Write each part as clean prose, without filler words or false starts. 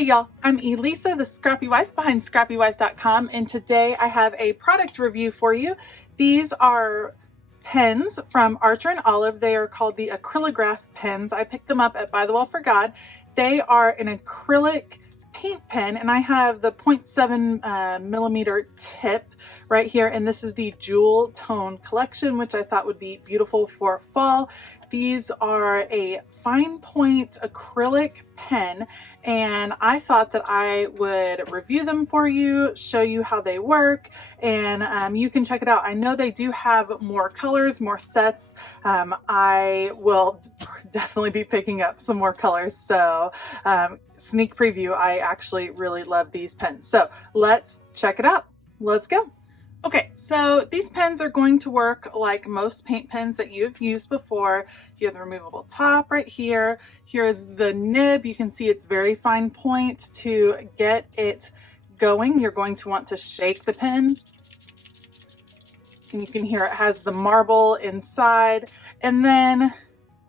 Hey y'all, I'm Elisa, the Scrappy Wife behind scrappywife.com, and today I have a product review for you. These are pens from Archer and Olive. They are called the Acrylograph pens. I picked them up at By the Well for God. They are an acrylic paint pen, and I have the 0.7 millimeter tip right here, and this is the jewel tone collection, which I thought would be beautiful for fall. These are a fine point acrylic pen, and I thought that I would review them for you, show you how they work, and you can check it out. I know they do have more colors, more sets. I will definitely be picking up some more colors, so sneak preview, I actually really love these pens. So let's check it out. Let's go. Okay, so these pens are going to work like most paint pens that you've used before. You have the removable top right here. Here is the nib. You can see it's very fine point. To get it going, you're going to want to shake the pen. And you can hear it has the marble inside. And then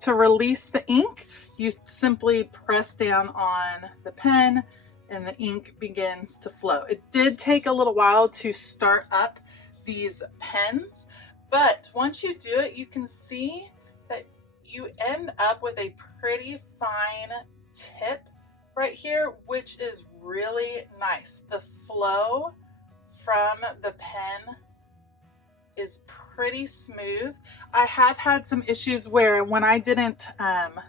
to release the ink, you simply press down on the pen and the ink begins to flow. It did take a little while to start up these pens, but once you do it, you can see that you end up with a pretty fine tip right here, which is really nice. The flow from the pen is pretty smooth. I have had some issues where when I didn't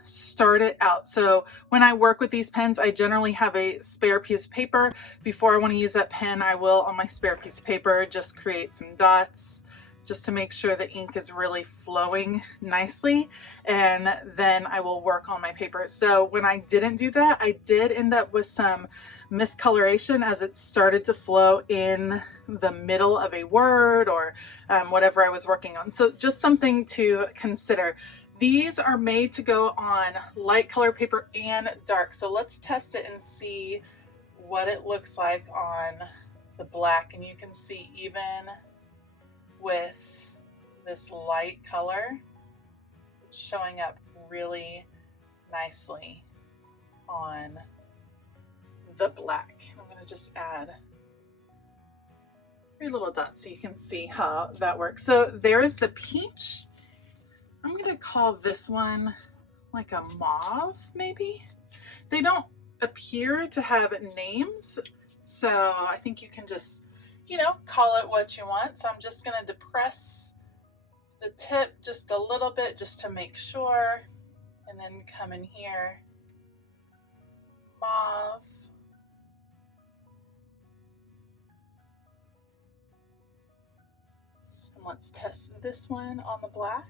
start it out, so when I work with these pens, I generally have a spare piece of paper. Before I want to use that pen, I will on my spare piece of paper just create some dots just to make sure the ink is really flowing nicely, and then I will work on my paper. So when I didn't do that, I did end up with some miscoloration as it started to flow in the middle of a word or whatever I was working on. So just something to consider. These are made to go on light color paper and dark. So let's test it and see what it looks like on the black. And you can see even with this light color, it's showing up really nicely on the black. I'm going to just add 3 little dots so you can see how that works. So there's the peach. I'm going to call this one like a mauve, maybe. They don't appear to have names, so I think you can just, you know, call it what you want. So I'm just going to depress the tip just a little bit just to make sure, and then come in here, mauve. And let's test this one on the black.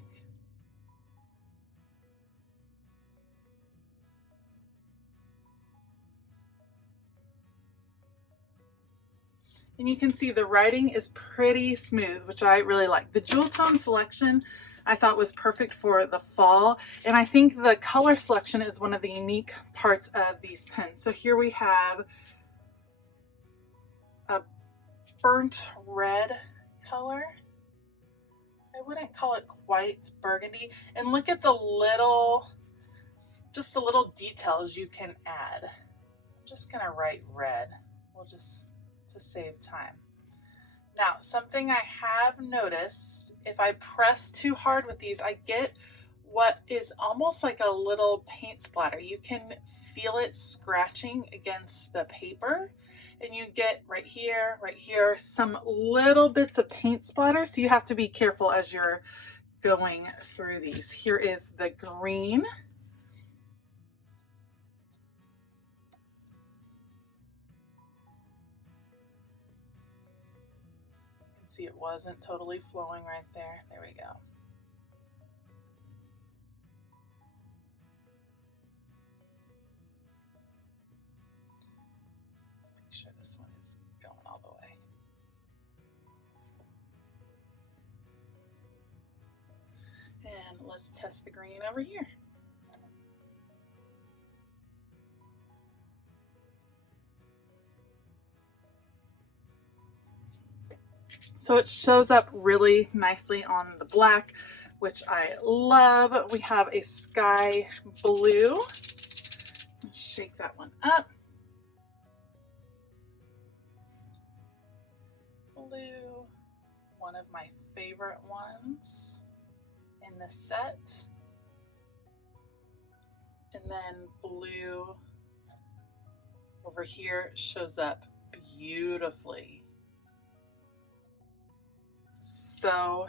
And you can see the writing is pretty smooth, which I really like. The jewel tone selection I thought was perfect for the fall. And I think the color selection is one of the unique parts of these pens. So here we have a burnt red color. I wouldn't call it quite burgundy. And look at the little, just the little details you can add. I'm just gonna write red. We'll just, to save time. Now, something I have noticed, if I press too hard with these, I get what is almost like a little paint splatter. You can feel it scratching against the paper, and you get right here, some little bits of paint splatter. So you have to be careful as you're going through these. Here is the green. See, it wasn't totally flowing right there. There we go. Let's make sure this one is going all the way. And let's test the green over here. So it shows up really nicely on the black, which I love. We have a sky blue. Shake that one up. blue, one of my favorite ones in the set. And then blue over here shows up beautifully. So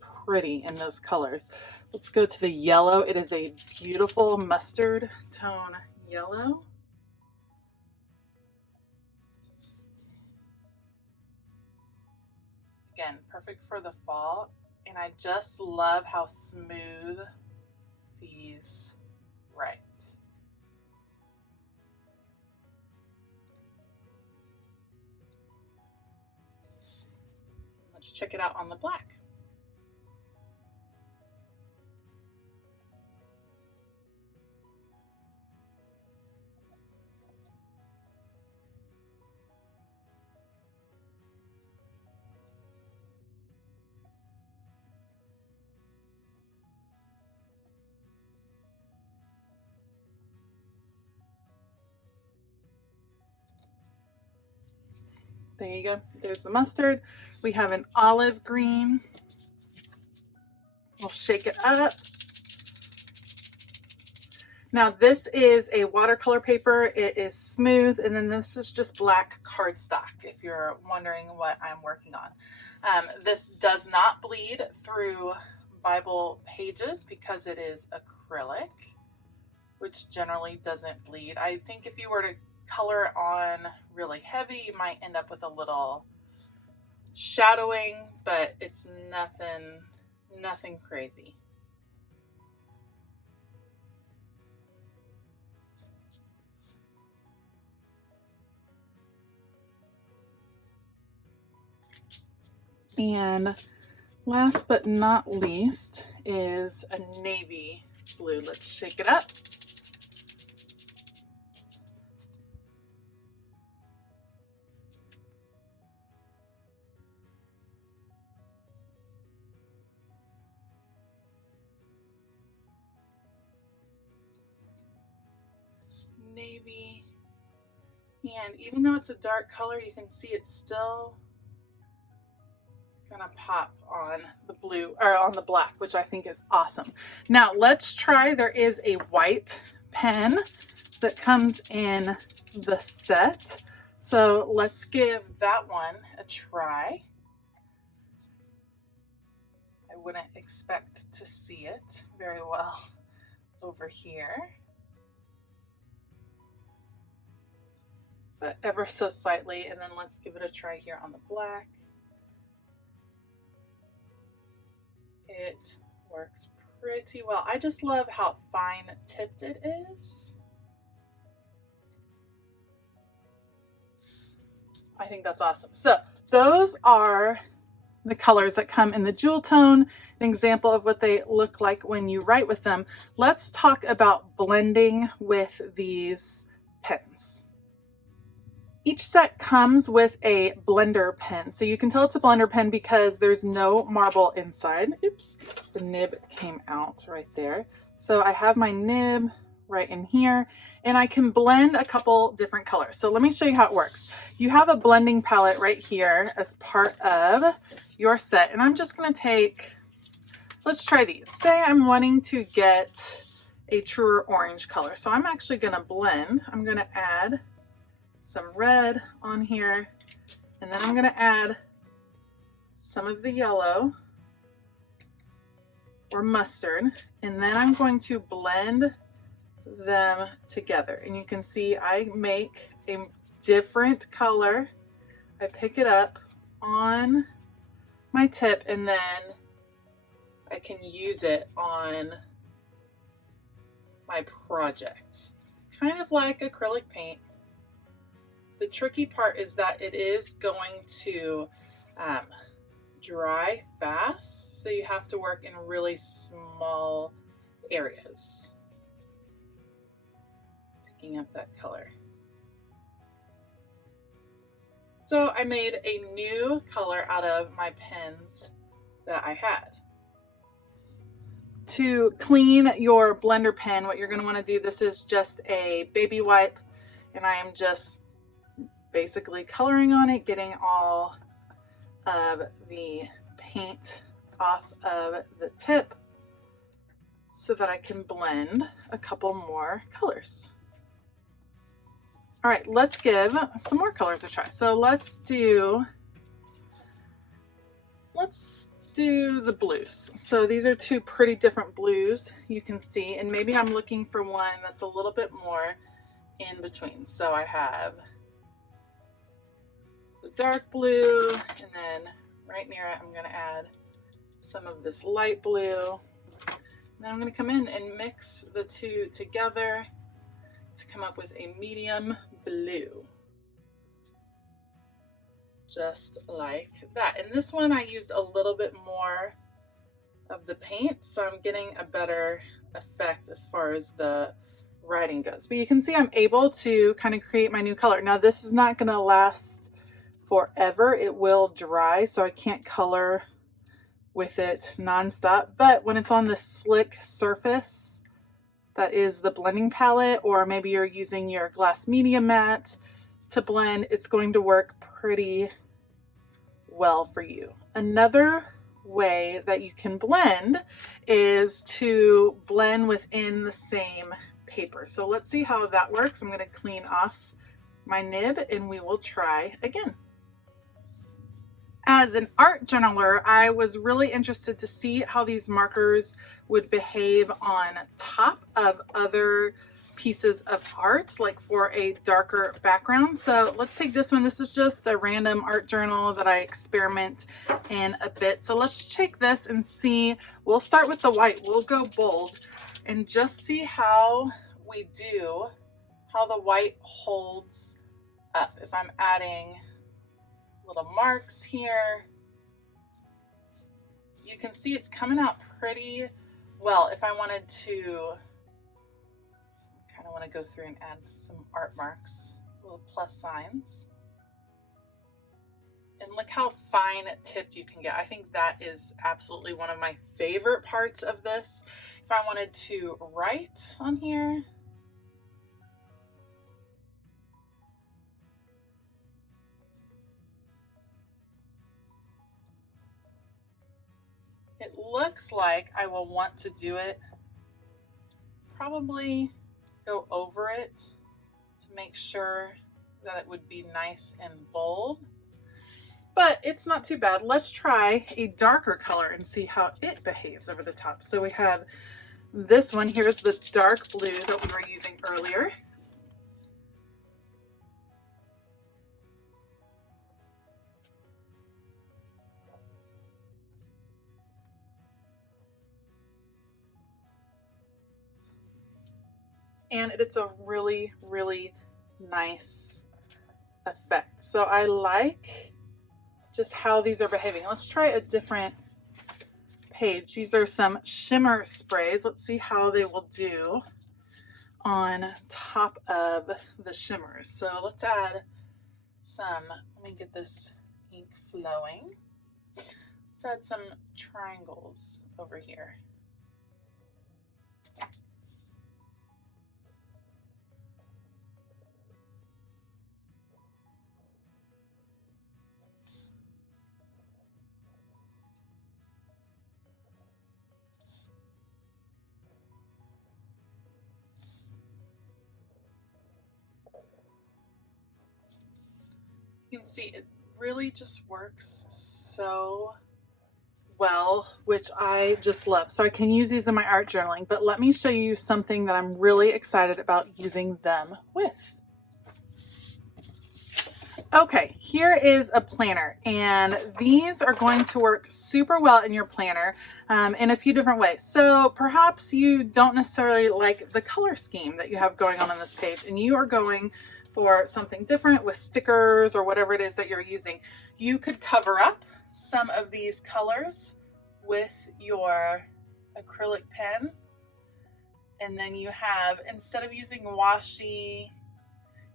pretty in those colors. Let's go to the yellow. It is a beautiful mustard tone yellow. Again, perfect for the fall. And I just love how smooth these write. Let's check it out on the black. There you go. There's the mustard. We have an olive green. We'll shake it up. Now this is a watercolor paper. It is smooth, and then this is just black cardstock, if you're wondering what I'm working on. This does not bleed through Bible pages because it is acrylic, which generally doesn't bleed. I think if you were to color on really heavy, you might end up with a little shadowing, but it's nothing crazy. And last but not least is a navy blue. Let's shake it up. Navy, and even though it's a dark color, you can see it's still gonna pop on the blue or on the black, which I think is awesome. Now let's try, there is a white pen that comes in the set, so let's give that one a try. I wouldn't expect to see it very well over here, but ever so slightly. And then let's give it a try here on the black. It works pretty well. I just love how fine tipped it is. I think that's awesome. So those are the colors that come in the jewel tone, an example of what they look like when you write with them. Let's talk about blending with these pens. Each set comes with a blender pen. So you can tell it's a blender pen because there's no marble inside. Oops, the nib came out right there. So I have my nib right in here, and I can blend a couple different colors. So let me show you how it works. You have a blending palette right here as part of your set, and I'm just gonna take, let's try these. Say I'm wanting to get a truer orange color. So I'm actually gonna blend. I'm gonna add some red on here, and then I'm gonna add some of the yellow or mustard, and then I'm going to blend them together. And you can see I make a different color. I pick it up on my tip, and then I can use it on my project. Kind of like acrylic paint. The tricky part is that it is going to dry fast, so you have to work in really small areas. Picking up that color. So I made a new color out of my pens that I had. To clean your blender pen, what you're going to want to do, this is just a baby wipe, and I am just basically coloring on it, getting all of the paint off of the tip so that I can blend a couple more colors. All right, let's give some more colors a try. So let's do the blues. So these are two pretty different blues you can see, and maybe I'm looking for one that's a little bit more in between. So I have the dark blue, and then right near it I'm going to add some of this light blue. Then I'm going to come in and mix the two together to come up with a medium blue. Just like that. And this one I used a little bit more of the paint, so I'm getting a better effect as far as the writing goes. But you can see I'm able to kind of create my new color. Now this is not going to last forever. It will dry, so I can't color with it nonstop. But when it's on the slick surface that is the blending palette, or maybe you're using your glass media mat to blend, it's going to work pretty well for you. Another way that you can blend is to blend within the same paper. So let's see how that works. I'm going to clean off my nib and we will try again. As an art journaler, I was really interested to see how these markers would behave on top of other pieces of art, like for a darker background. So let's take this one. This is just a random art journal that I experiment in a bit. So let's take this and see. We'll start with the white. We'll go bold and just see how we do, how the white holds up. If I'm adding little marks here, you can see it's coming out pretty well. If I wanted to, kind of want to go through and add some art marks, little plus signs. And look how fine tipped you can get. I think that is absolutely one of my favorite parts of this. If I wanted to write on here, it looks like I will want to do it, probably go over it to make sure that it would be nice and bold, but it's not too bad. Let's try a darker color and see how it behaves over the top. So we have this one. Here's the dark blue that we were using earlier. And it's a really, really nice effect. So I like just how these are behaving. Let's try a different page. These are some shimmer sprays. Let's see how they will do on top of the shimmers. So let's add some, let me get this ink flowing. Let's add some triangles over here. You can see it really just works so well, which I just love. So I can use these in my art journaling, but let me show you something that I'm really excited about using them with. Okay, here is a planner, and these are going to work super well in your planner in a few different ways. So perhaps you don't necessarily like the color scheme that you have going on this page, and you are going for something different with stickers or whatever it is that you're using. You could cover up some of these colors with your acrylic pen, and then you have, instead of using washi,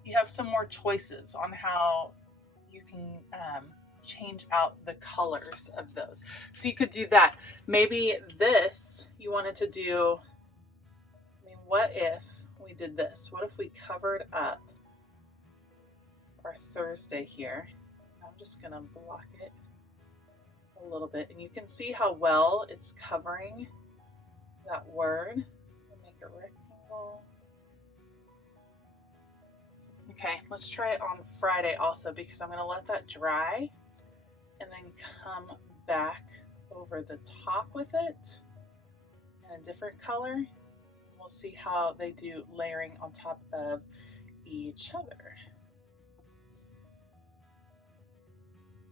you have some more choices on how you can change out the colors of those. So you could do that. Maybe this you wanted to do, I mean, what if we did this? What if we covered up our Thursday here? I'm just gonna block it a little bit, and you can see how well it's covering that word. Make a rectangle. Okay, let's try it on Friday also, because I'm going to let that dry and then come back over the top with it in a different color. We'll see how they do layering on top of each other.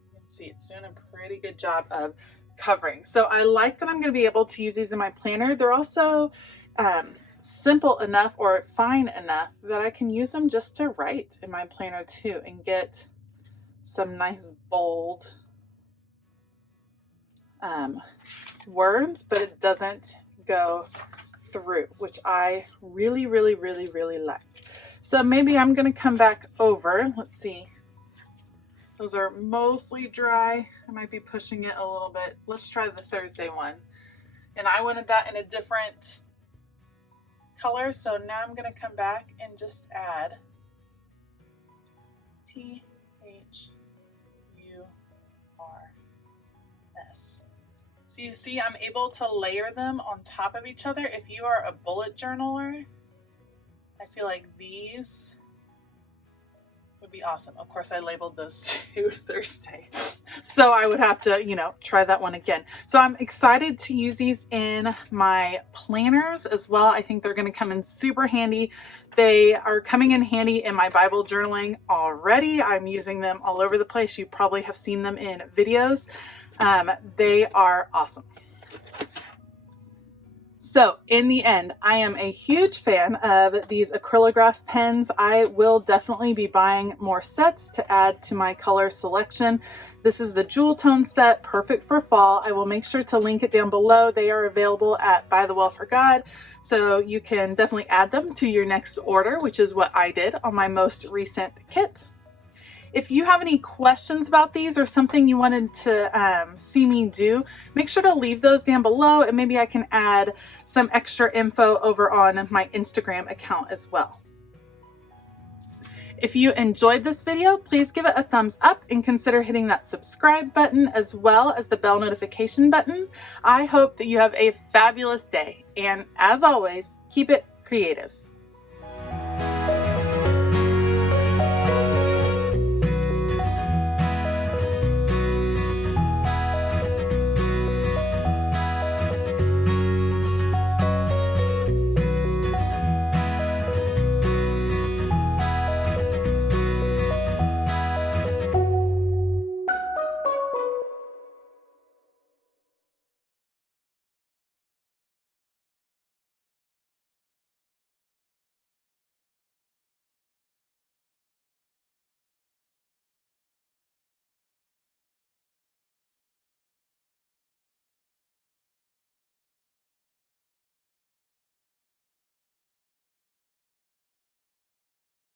You can see it's doing a pretty good job of covering. So I like that I'm going to be able to use these in my planner. They're also simple enough or fine enough that I can use them just to write in my planner too and get some nice bold words, but it doesn't go through, which I really like. So maybe I'm going to come back over. Let's see. Those are mostly dry. I might be pushing it a little bit. Let's try the Thursday one. And I wanted that in a different color, so now I'm going to come back and just add THURS. So you see I'm able to layer them on top of each other. If you are a bullet journaler, I feel like these would be awesome. Of course, I labeled those two Thursday, so I would have to, you know, try that one again. So I'm excited to use these in my planners as well. I think they're going to come in super handy. They are coming in handy in my Bible journaling already. I'm using them all over the place. You probably have seen them in videos. They are awesome. So in the end, I am a huge fan of these Acrylograph pens. I will definitely be buying more sets to add to my color selection. This is the jewel tone set, perfect for fall. I will make sure to link it down below. They are available at By the Well for God, so you can definitely add them to your next order, which is what I did on my most recent kit. If you have any questions about these or something you wanted to see me do, make sure to leave those down below, and maybe I can add some extra info over on my Instagram account as well. If you enjoyed this video, please give it a thumbs up and consider hitting that subscribe button as well as the bell notification button. I hope that you have a fabulous day, and as always, keep it creative.